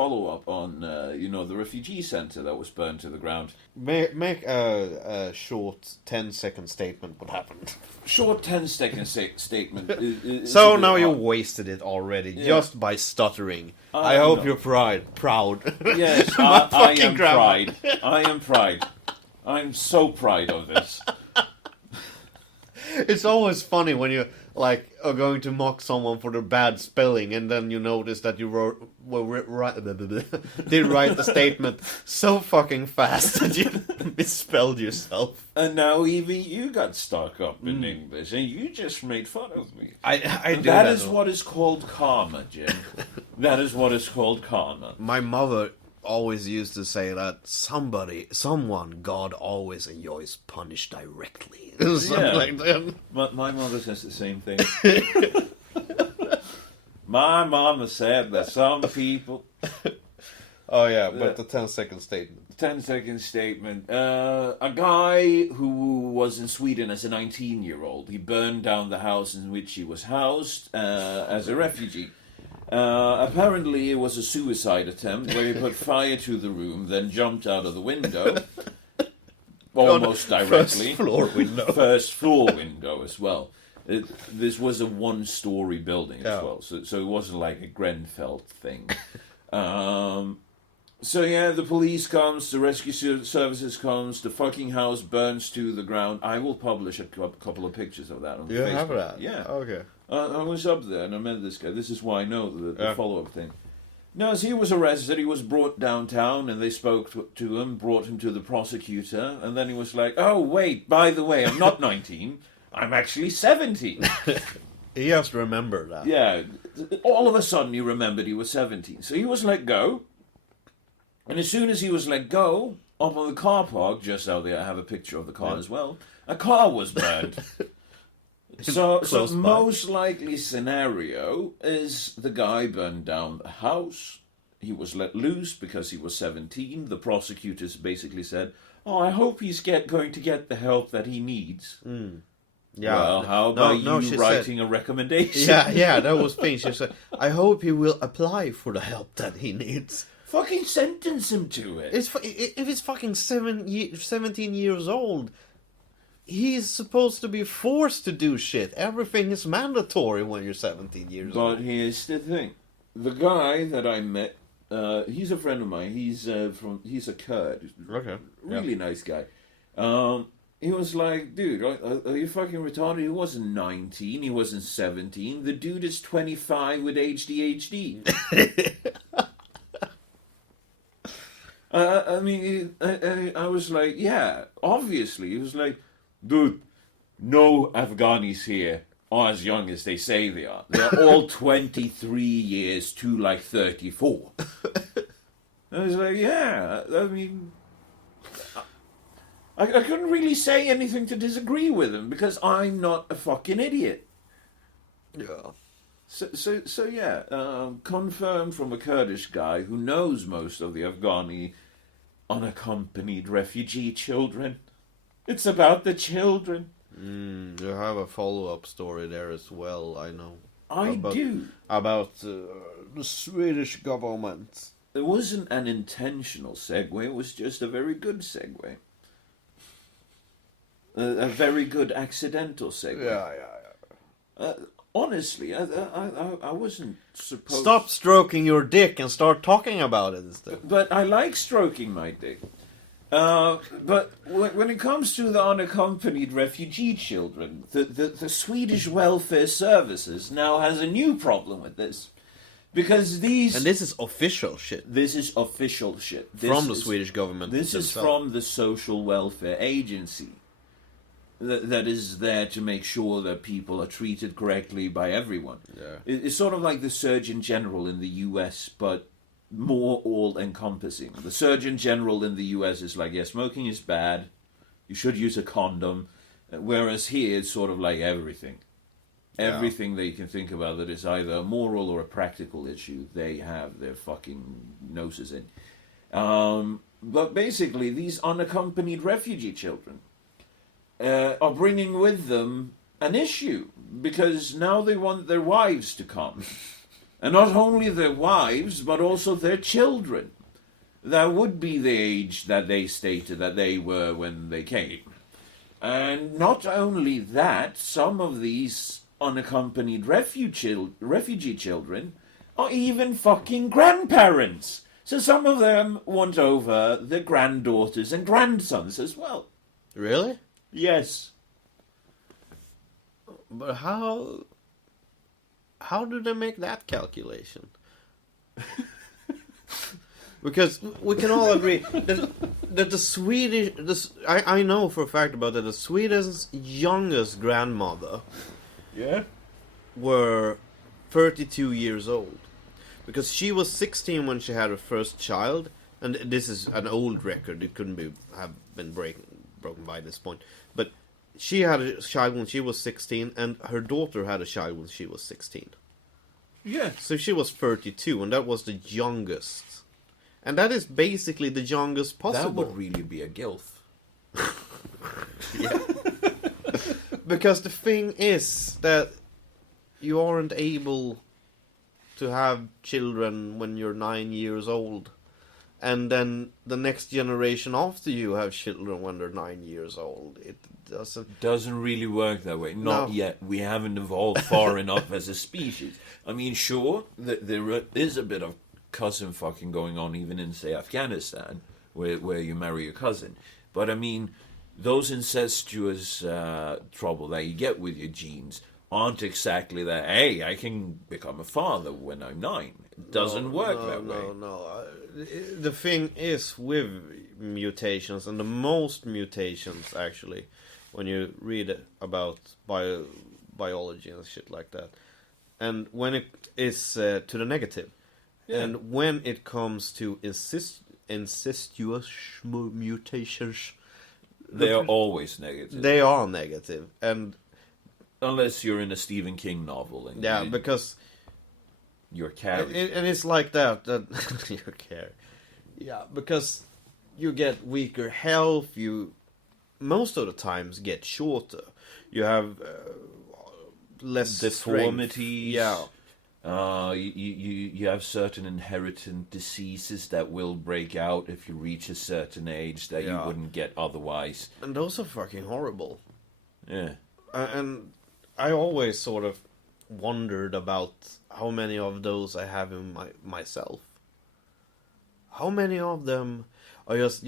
follow-up on, the refugee center that was burned to the ground. Make a short 10-second statement what happened. Short 10-second statement. So now you wasted it already, just by stuttering. I hope you're proud. Yes, I am pride. I am pride. I'm so proud of this. It's always funny when you are going to mock someone for their bad spelling, and then you notice that you did write the statement so fucking fast that you misspelled yourself. And now even you got stuck up in English, and you just made fun of me. I do that is what is called karma, Jim. That is what is called karma. My mother always used to say that someone God always enjoys punish directly. Something like that. My mother says the same thing. My mama said that some people... Oh yeah, but the 10-second statement. 10-second statement. A guy who was in Sweden as a 19-year-old, he burned down the house in which he was housed as a refugee. Apparently it was a suicide attempt where he put fire to the room, then jumped out of the window. Almost directly. First floor window as well. This was a one-story building as well, so it wasn't like a Grenfell thing. So yeah, the police comes, the rescue services comes, the fucking house burns to the ground. I will publish a couple of pictures of that on Facebook. You have that? Yeah. Okay. I was up there and I met this guy. This is why I know the follow-up thing. No, as he was arrested, he was brought downtown and they spoke to him, brought him to the prosecutor, and then he was like, oh, wait, by the way, I'm not 19, I'm actually 17. He has to remember that. Yeah, all of a sudden he remembered he was 17. So he was let go, and as soon as he was let go, up on the car park, just out there, I have a picture of the car as well, a car was burned. So most likely scenario is the guy burned down the house. He was let loose because he was 17. The prosecutors basically said, "Oh, I hope he's going to get the help that he needs." Yeah. Well, how about you writing a recommendation? Yeah, that was thing. She said, "I hope he will apply for the help that he needs." Fucking sentence him to it. If he's fucking 17 years old. He's supposed to be forced to do shit. Everything is mandatory when you're 17 years old. But here's the thing. The guy that I met, he's a friend of mine. He's a Kurd. Okay. Really nice guy. He was like, dude, are you fucking retarded? He wasn't 19. He wasn't 17. The dude is 25 with ADHD. I was like, yeah, obviously. He was like, dude, no Afghanis here are as young as they say they are. They're all 23 years to like 34. I was like, yeah, I mean, I couldn't really say anything to disagree with him because I'm not a fucking idiot. Yeah. So yeah, confirmed from a Kurdish guy who knows most of the Afghani unaccompanied refugee children. It's about the children. You have a follow-up story there as well, I know. I do. About the Swedish government. It wasn't an intentional segue, it was just a very good segue. A very good accidental segue. Yeah. Honestly, I wasn't supposed... Stop stroking your dick and start talking about it instead. But I like stroking my dick. But when it comes to the unaccompanied refugee children, the Swedish Welfare Services now has a new problem with this. Because these... And this is official shit. This is official shit. From the Swedish government. This is from the Social Welfare Agency. That is there to make sure that people are treated correctly by everyone. Yeah. It's sort of like the Surgeon General in the US, but more all-encompassing. The Surgeon General in the US is like, yeah, smoking is bad, you should use a condom, whereas here it's sort of like everything. Everything that you can think about that is either a moral or a practical issue, they have their fucking noses in. But basically, these unaccompanied refugee children are bringing with them an issue, because now they want their wives to come. And not only their wives, but also their children. That would be the age that they stated that they were when they came. And not only that, some of these unaccompanied refugee children are even fucking grandparents. So some of them want over their granddaughters and grandsons as well. Really? Yes. But how do they make that calculation? Because we can all agree that the Swedish, I know for a fact about that the Sweden's youngest grandmother were 32 years old. Because she was 16 when she had her first child, and this is an old record, it couldn't have been broken by this point. But she had a child when she was 16, and her daughter had a child when she was 16. Yeah. So she was 32, and that was the youngest. And that is basically the youngest possible. That would really be a gilf. Yeah. Because the thing is that you aren't able to have children when you're 9 years old. And then the next generation after you have children when they're 9 years old. It doesn't really work that way. Not yet. We haven't evolved far enough as a species. I mean, sure, there is a bit of cousin fucking going on even in, say, Afghanistan, where you marry your cousin. But I mean, those incestuous trouble that you get with your genes aren't exactly that, hey, I can become a father when I'm 9. It doesn't work that way. No. The thing is with mutations, and the most mutations actually, when you read about biology and shit like that, and when it is to the negative, and when it comes to incestuous mutations, they are always negative. They are negative, and unless you're in a Stephen King novel, and because you're carried, and it's like that you're carried. Yeah, because you get weaker health. You most of the times get shorter. You have less deformities. Strength. Yeah. You have certain inherited diseases that will break out if you reach a certain age that you wouldn't get otherwise. And those are fucking horrible. Yeah. And I always sort of wondered about how many of those I have in myself. How many of them are just,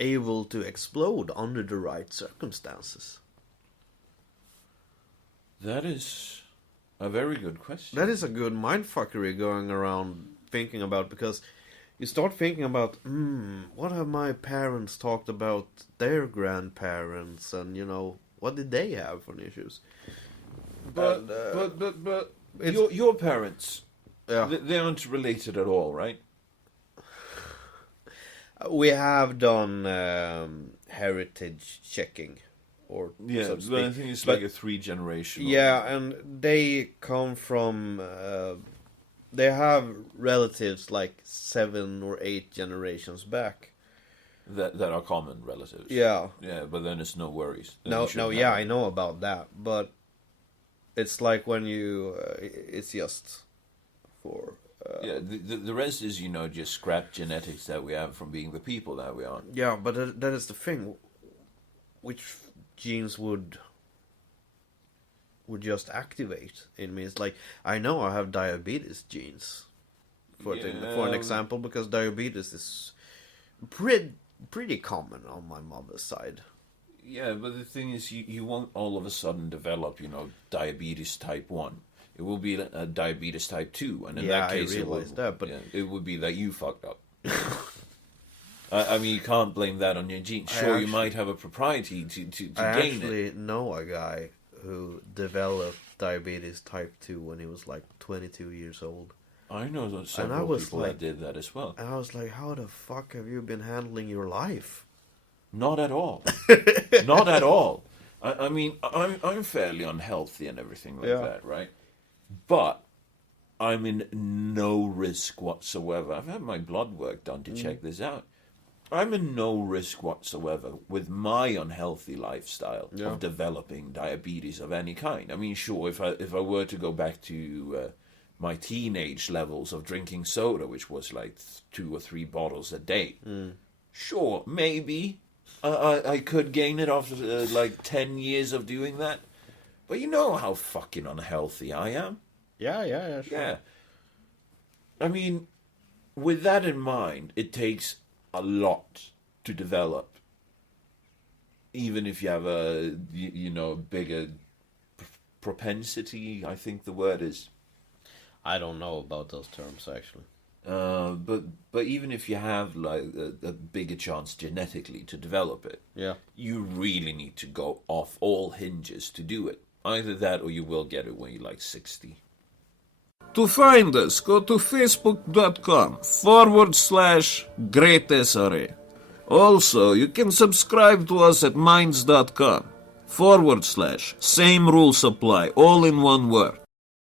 able to explode under the right circumstances? That is a very good question. That is a good mindfuckery going around thinking about, because you start thinking about, what have my parents talked about their grandparents, and, what did they have for issues? But your parents, they aren't related at all, right? We have done heritage checking, or so to speak. But I think it's like a 3-generational. Yeah, and they come from. They have relatives like 7 or 8 generations back. That are common relatives. Yeah. Yeah, but then it's no worries. No, I know about that, but it's like when you, it's just for. The rest is, just scrap genetics that we have from being the people that we are. Yeah, but that is the thing. Which genes would just activate in me? It's like, I know I have diabetes genes, for an example, because diabetes is pretty common on my mother's side. Yeah, but the thing is, you won't all of a sudden develop, diabetes type 1. It will be a diabetes type 2, and in that case, it would be that you fucked up. I mean, you can't blame that on your genes. Sure, you might have a propriety to gain it. I actually know a guy who developed diabetes type 2 when he was like 22 years old. I know several people that did that as well. And I was like, how the fuck have you been handling your life? Not at all. Not at all. I mean, I'm fairly unhealthy and everything like that, right? But I'm in no risk whatsoever. I've had my blood work done to check this out. I'm in no risk whatsoever with my unhealthy lifestyle of developing diabetes of any kind. I mean, sure, if I were to go back to my teenage levels of drinking soda, which was like 2 or 3 bottles a day. Sure, maybe I could gain it after like 10 years of doing that. But you know how fucking unhealthy I am. Yeah, sure. Yeah. I mean, with that in mind, it takes a lot to develop. Even if you have a, bigger propensity, I think the word is. I don't know about those terms, actually. But even if you have like a bigger chance genetically to develop it, Yeah. you really need to go off all hinges to do it. Either that or you will get it when you're like 60. To find us, go to facebook.com/GreatSRA. Also, you can subscribe to us at minds.com /same rules apply, all in one word.